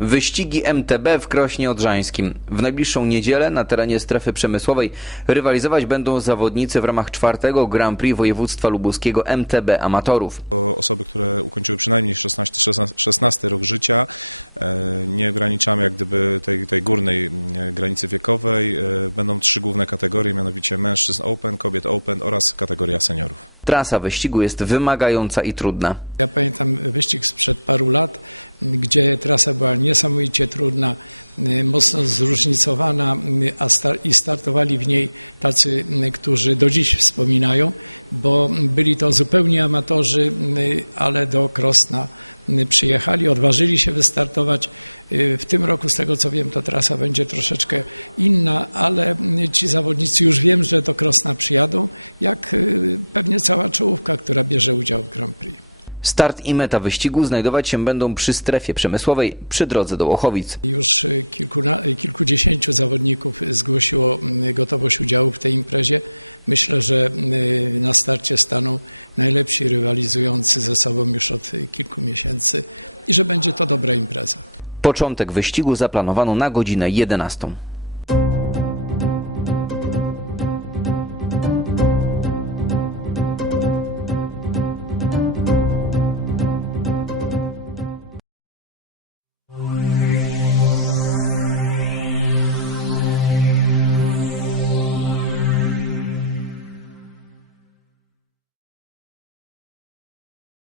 Wyścigi MTB w Krośnie Odrzańskim. W najbliższą niedzielę na terenie strefy przemysłowej rywalizować będą zawodnicy w ramach czwartego Grand Prix województwa lubuskiego MTB Amatorów. To osoby, które ukończyły przynajmniej 16, 16, 16 rok życia. E, Nie ograniczamy jak gdyby tej, tej górnej mm, granicy wiekowej. E, Będą trzy główne kategorie, mianowicie mężczyzn Open, kobiet Open oraz kategoria seniorów. Trasa wyścigu jest wymagająca i trudna. Ja pamiętam wyścig sprzed paru lat, gdzie trasa była niesamowicie trudna, mocno zróżnicowana i startowali w niej tacy, którzy do dziś wspominają, bo byli to zupełnie amatorzy, ale do Krosna przyjechali, odważyli się wystartować. W tym roku, z tego co wiem, ta trasa będzie troszeczkę inna, ale ci zawodnicy już wiem, że do Krosna przyjadą, jak y, pewnie cała czołówka, która bierze udział w Grand Prix. Start i meta wyścigu znajdować się będą przy strefie przemysłowej przy drodze do Łochowic. Już e, kilkuna, e, kilkudziesięciu zawodników zgłosiło gotowość udziału w tej imprezie. Myślę, że e, na starcie staną najlepsi rywalizujący ze sobą już od kilku miesięcy i że będzie to dobra impreza. Początek wyścigu zaplanowano na godzinę 11.